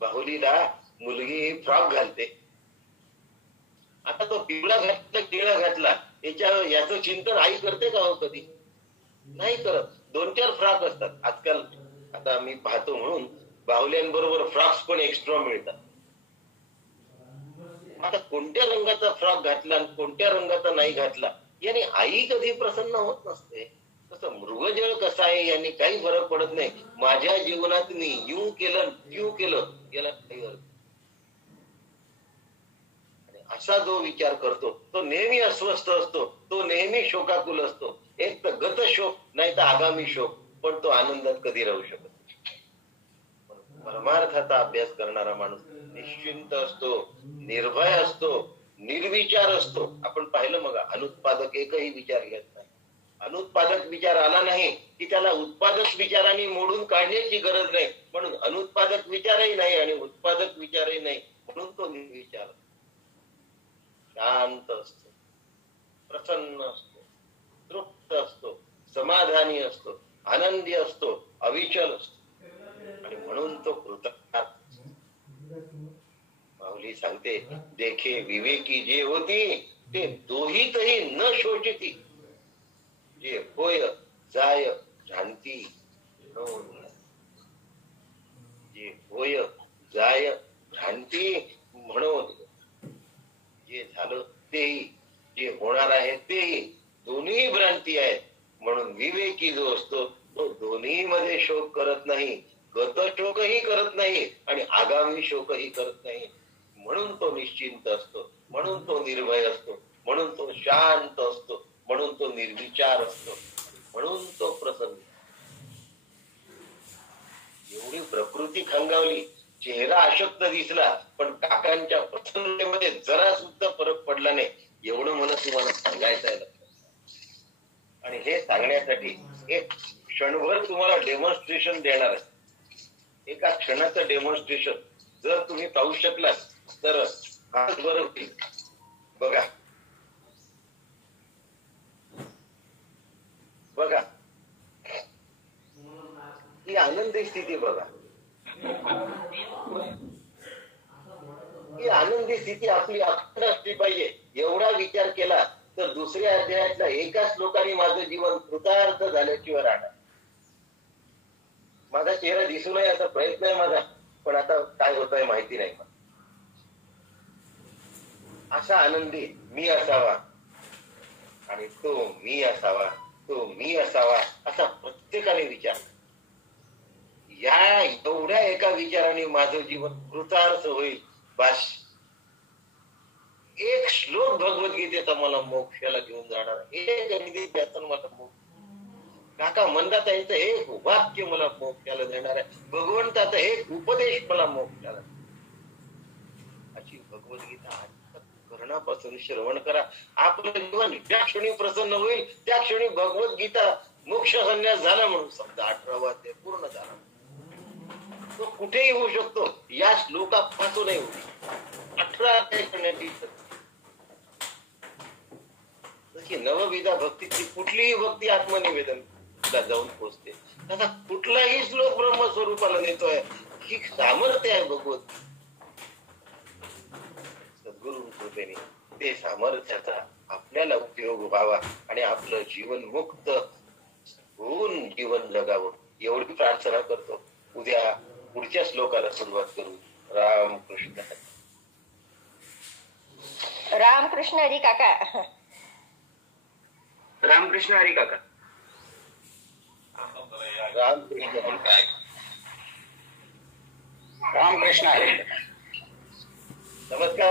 बाहुलीला मुलगी फ्रॉक घालते, आता तो पिवळा घातला निळा घातला, याचं चिंतन आई करते का हो? कधी नाही करत. 2-4 फ्रॉक असतात आजकाल. आता मी पाहतो म्हणून बाहुल्यांबरोबर फ्रॉक्स पण एक्स्ट्रा मिळतात. आता कोणत्या रंगाचा फ्रॉक घातला आणि कोणत्या रंगाचा नाही घातला याने आई कधी प्रसन्न होत नसते. तसं मृगजळ कसा आहे याने काही फरक पडत नाही. माझ्या जीवनात मी यू केलं यू केलं याला काही अर्थ. असा जो विचार करतो तो नेहमी अस्वस्थ असतो, तो नेहमी शोकाकुल असतो. एक तर गत शोक नाही तर आगामी शोक, पण तो आनंदात कधी राहू शकत नाही. परमार्थाचा अभ्यास करणारा माणूस निश्चिंत असतो, निर्भय असतो, निर्विचार असतो. आपण पाहिलं मग, अनुत्पादक एकही विचार घेत नाही. अनुत्पादक विचार आला नाही की त्याला उत्पादक विचारांनी मोडून काढण्याची गरज नाही. म्हणून अनुत्पादक विचारही नाही आणि उत्पादक विचारही नाही, म्हणून तो निर्विचार शांत असतो, प्रसन्न असतो, तृप्त असतो, समाधानी असतो, आनंदी असतो, अविचल असतो. आणि म्हणून तो कृतार्थ. माऊली सांगते, देखे विवेकी जे होती ते दोहीतही न शोचिती, जे होय जाय भ्रांती जे होय जाय भ्रांती म्हणून. जे झालं तेही, जे होणार आहे तेही, दोन्ही भ्रांती आहेत. म्हणून विवेकी जो असतो तो दोन्ही मध्ये शोक करत नाही, गत शोकही करत नाही आणि आगामी शोकही करत नाही. म्हणून तो निश्चिंत असतो, म्हणून तो निर्भय असतो, म्हणून तो शांत असतो, म्हणून तो निर्विचार असतो, म्हणून तो प्रसन्न. एवढी प्रकृती खंगावली, चेहरा अशक्त दिसला, पण काकांच्या प्रसन्नतेमध्ये जरा सुद्धा फरक पडला नाही. एवढं मला तुम्हाला सांगायचं आहे. आणि हे सांगण्यासाठी एक क्षणभर तुम्हाला डेमॉन्स्ट्रेशन देणार आहे. एका क्षणाचं डेमॉन्स्ट्रेशन जर तुम्ही पाहू शकलात तर आज बरं होईल. बघा बघा ही आनंदी स्थिती बघा. ही आनंदी स्थिती आपली अखंड असली पाहिजे. एवढा विचार केला तर दुसऱ्या अध्यायातल्या एका श्लोकाने माझं जीवन कृतार्थ झाल्याशिवाय राहणार. माझा चेहरा दिसू नये असा प्रयत्न आहे माझा, पण आता काय होत आहे माहिती नाही. असा आनंदी मी असावा आणि तो मी असावा, तो मी असावा असा प्रत्येकाने विचार. या एवढ्या एका विचाराने माझं जीवन कृतार्थ होईल. बस एक श्लोक भगवद्गीतेचा मला मोक्षाला घेऊन जाणार, एक त्यातून मला मोक्ष. काका म्हणतात यांचं एक वाक्य मला मोक्षाला देणार आहे, भगवंताचा एक उपदेश मला मोक्षाला. अशी भगवद्गीता करण्यापासून श्रवण करा. आपलं जीवन ज्या क्षणी प्रसन्न होईल त्या क्षणी भगवद्गीता मोक्ष संन्यास झाला म्हणून समजा 18वा अध्याय पूर्ण झाला. तो कुठेही होऊ शकतो, या श्लोकापासूनही होईल. 18 अध्याय करण्याची जशी नवविधा भक्तीची कुठलीही भक्ती आत्मनिवेदन जाऊन पोहोचते, तसा कुठलाही श्लोक ब्रह्मस्वरूपाला नेतोय ही सामर्थ्य आहे भगवत. सद्गुरु कृपेने ते सामर्थ्याचा आपल्याला उपयोग व्हावा आणि आपलं जीवन मुक्त होऊन जीवन जगावं एवढी प्रार्थना करतो. उद्या पुढच्या श्लोकाला सुरुवात करू. रामकृष्ण रामकृष्ण हरी काका. रामकृष्ण हरी काका. रामकृष्ण हरी. रामकृष्ण हरी. नमस्कार.